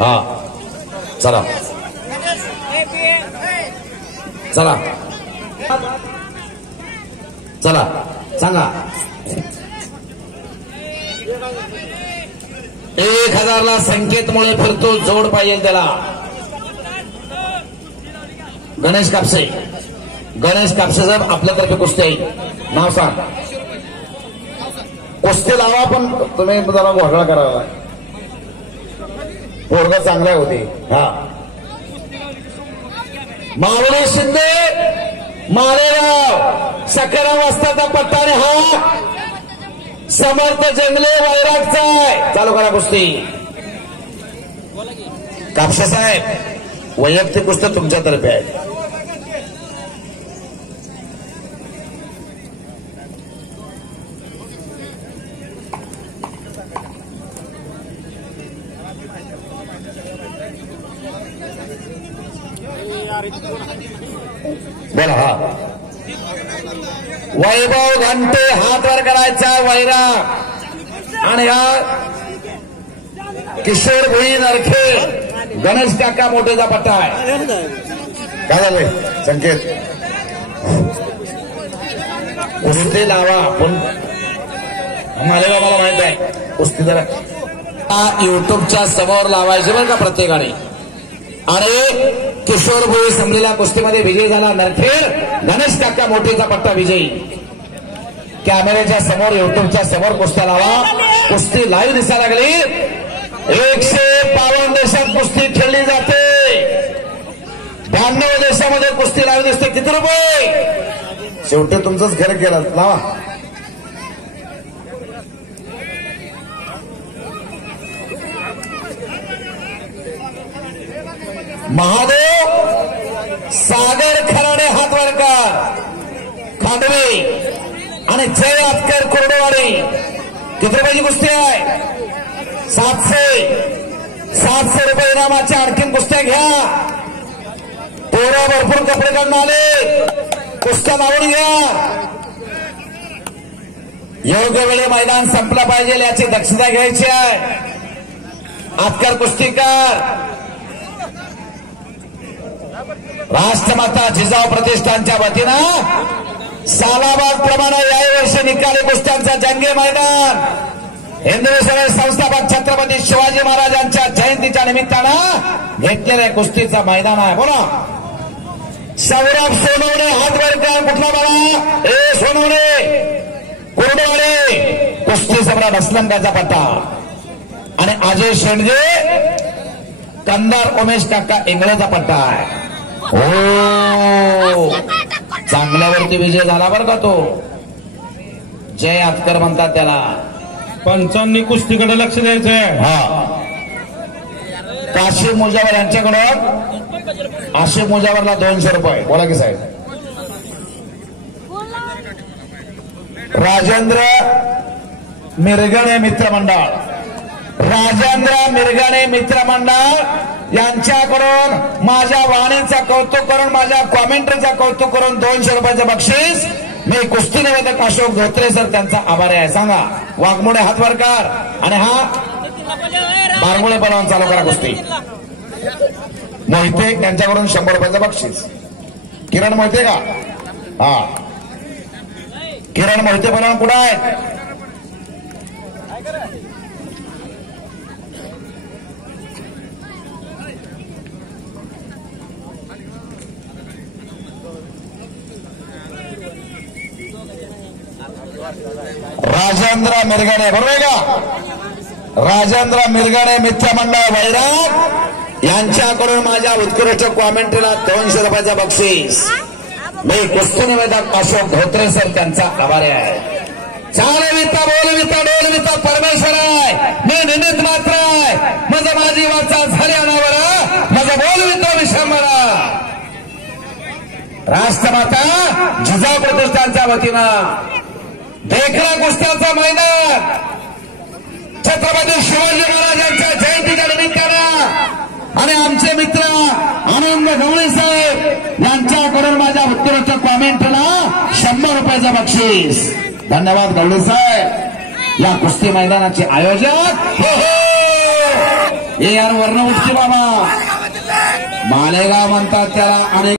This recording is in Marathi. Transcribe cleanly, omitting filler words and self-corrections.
हा चला चला चला सांगा 1000ला संकेतमुळे फिरतो जोड पाहिजे त्याला गणेश कापसे साहेब आपल्यातर्फे कुस्ती आहे नाव सांग कुस्ती लावा पण तुम्ही जरा घोटाळा करावा पोरगा चांगला होते हा मावळे शिंदे मालेगाव 11 वाजताचा पट्टाने हा समर्थ जंगले वैरागचा आहे चालू करा कुस्ती कापसे साहेब वैयक्तिक कुस्ती तुमच्यातर्फे आहे बोला हा वैभव घंटे हात वर करायचा वैरा आणि हा किशोर भुई नरखे गणेश काका मोठेचा पट्टा आहे काय झालंय संकेत कुस्ती लावा पण मला माहित आहे कुस्ती जरा युट्यूबच्या समोर लावायचे बरं का प्रत्येकाने आणि किशोर भोई संपलेल्या कुस्तीमध्ये विजय झाला नरखेड गणेश काका मोठेचा पट्टा विजयी कॅमेऱ्याच्या समोर युट्यूबच्या समोर कुस्त्या लावा कुस्ती लाईव्ह दिसायला लागली 152 देशात कुस्ती खेळली जाते 92 देशामध्ये कुस्ती लाईव्ह दिसते किती रुपये शेवटी तुमचंच घर केलं लावा महादेव सागर खराडे हातवरकर खांडवे आणि जय आतकर कोरडेवाडी किती रुपयाची कुस्ती आहे 700 रुपये इनामाच्या आणखीन कुस्त्या घ्या पोरं भरपूर कपडे काढून आले कुस्त्या लावून घ्या योग्य वेळी मैदान संपलं पाहिजे याची दक्षता घ्यायची आहे आतकर कुस्तीकर राष्ट्रमाता जिजाऊ प्रतिष्ठानच्या वतीनं सालाबाद प्रमाणे याही वर्षी निकाली कुस्त्यांचा जंगी मैदान हिंदवी स्वराज्य संस्थापक छत्रपती शिवाजी महाराजांच्या जयंतीच्या निमित्तानं घेतलेल्या कुस्तीचं मैदान आहे बोला सौरभ सोनवणे हातवरकर कुठला बाळा सोनवणे कुरडवाडे कुस्ती सम्राट असलमगाचा पट्टा आणि अजय शेंडगे कंदार उमेश काका इंगळेचा पट्टा आहे हो चांगल्यावरती विजय झाला बरं का तो जय आतकर म्हणतात त्याला पंचांनी कुस्तीकडे लक्ष द्यायचंय हा काशी मुजावर यांच्याकडून आशिफ मुजावरला 200 रुपये बोला की साहेब राजेंद्र मिरगणे मित्रमंडळ यांच्याकडून माझ्या वाणीचं कौतुक करून माझ्या कॉमेंटरीचं कौतुक करून 200 रुपयाचं बक्षीस मी कुस्ती निवेदक अशोक धोत्रे सर त्यांचा आभारी आहे सांगा वाघमोडे हातवरकर आणि हा बारमुळे पलवान चालू करा कुस्ती मोहिते यांच्याकडून 100 रुपयाचं बक्षीस किरण मोहिते का हा किरण मोहिते पलवान कुठं आहे राजेंद्र मिरगणे बरोबर का राजेंद्र मिरगणे मित्रमंडळ वैराग यांच्याकडून माझ्या उत्कृष्ट कॉमेंटरीला 200 रुपयाचं बक्षीस मी कुस्ती निवेदक अशोक धोत्रे सर त्यांचा आभारी आहे चालविता बोलविता डोलविता परमेश्वर आहे मी निमित्त मात्र आहे माझं माझी वाचा झाली अनावर माझं बोलविता विश्रामरा राष्ट्रमाता जिजाऊ प्रतिष्ठानच्या वतीनं देखला कुस्त्याचा मैदान छत्रपती शिवाजी महाराजांच्या जयंतीच्या निमित्तानं आणि आमचे मित्र आनंद गवळे साहेब यांच्याकडून माझ्या उत्कृष्ट कॉमेंटला 100 रुपयाचं बक्षीस धन्यवाद गवळे साहेब या कुस्ती मैदानाचे आयोजक हे यार वर्ण उठची बाबा मालेगाव म्हणतात त्याला. अनेक